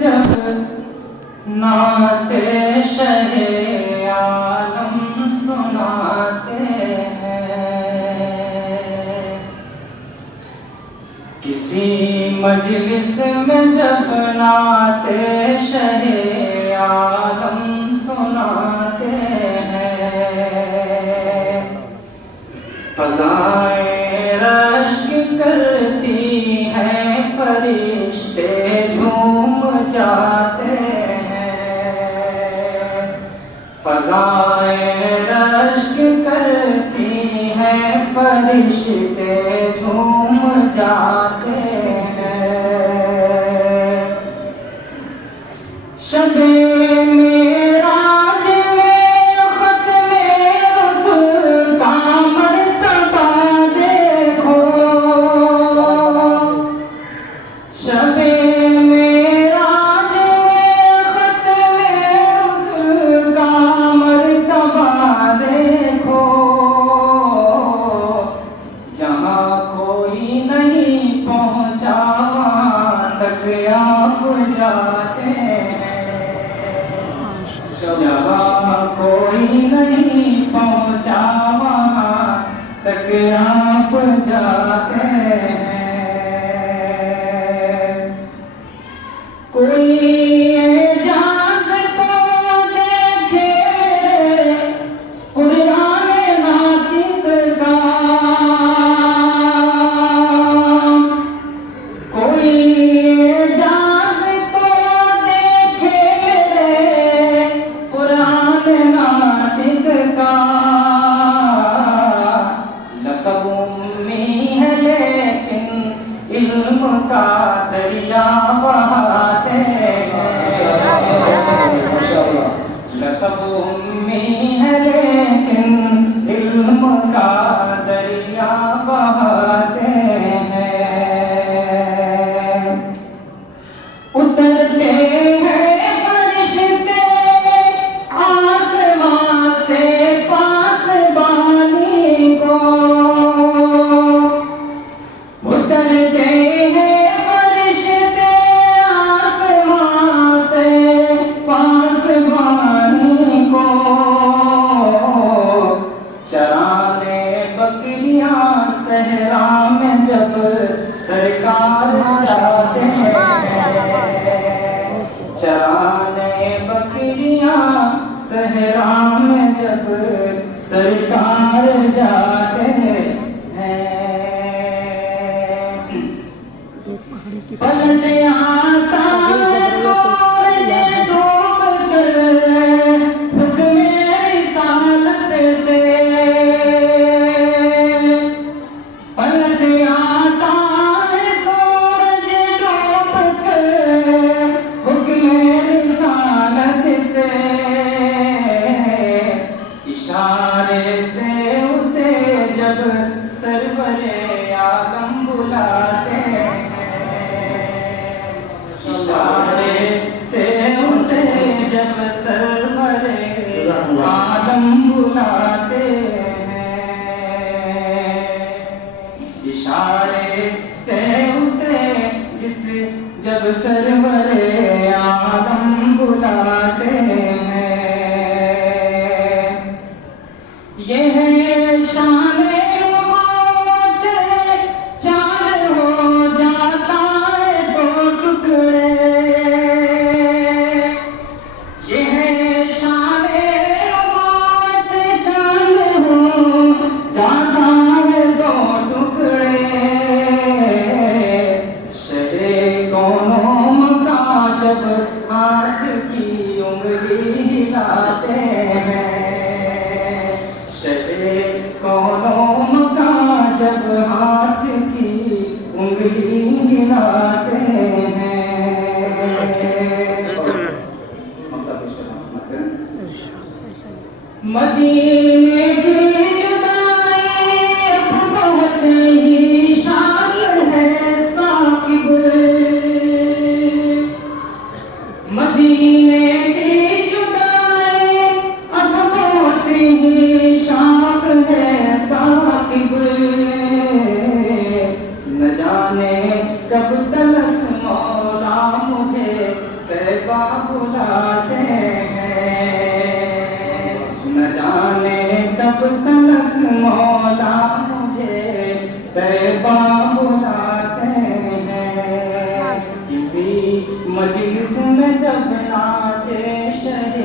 जब नाते शहे आलम सुनाते हैं, किसी मजलिस में जब नाते शहे आलम सुनाते हैं, फ़ज़ाएं रश्क करती हैं, फरिश्ते झूम जाते हैं। फ़ज़ाएं रश्क करती हैं, फरिश्ते झूम जाते हैं। शबे मेराज में ख़त्मे रसूल का मर्तबा देखो, शबे मेराज में ख़त्मे रसूल का मर्तबा देखो, जहाँ कोई नहीं पहुँचा वहाँ तक आप जाते हैं, जहाँ कोई नहीं पहुँचा वहाँ तक आप जाते हैं। कोई एजाज़ तो देखे मेरे कुरान नातिक का, कोई एजाज़ तो देखे मेरे कुरान नातिक का। लक़ब उम्मी है लेकिन इल्म का दरिया बहाते हैं, लक़ब उम्मी है लेकिन इल्म का दरिया बहाते हैं। उतरते हैं फरिश्ते आसमां से पासबानी को, उतरते हैं फरिश्ते आसमां से पासबानी को। चराने बकरियां सहरा में जब सरकार जाते हैं, चराने बकरियां सहरा में जब सरकार जाते हैं। पलट आता है सूरज डूब कर हुक्मे रिसालत से, पलट आता है सूरज डूब कर हुक्मे रिसालत से। इशारे से उसे जब सरवरे आलम बुलाते हैं, इशारे से उसे जब सरवरे आलम बुलाते हैं, इशारे से उसे जब सरवरे आलम बुलाते हैं। ये है शान नबूवत, चाँद हो जाता है दो टुकड़े, ये है शान नबूवत, चाँद हो जाता है दो टुकड़े। शहे कौनो मका जब हाथ की उंगली हिलाते हैं, शहे कौनो मका जब हाथ की उंगली हिलाते हैं। मदीने की जुदाई अब बहुत ही शान है साकिब, मदीने की जुदाई अब बहुत ही शान है साकिब। न जाने कब तलक मौला मुझे तैबा बुलाते हैं। न जाने कब तक मौला मुझे तैबा बुलाते हैं। इसी मजलिस में जब नाते शहीद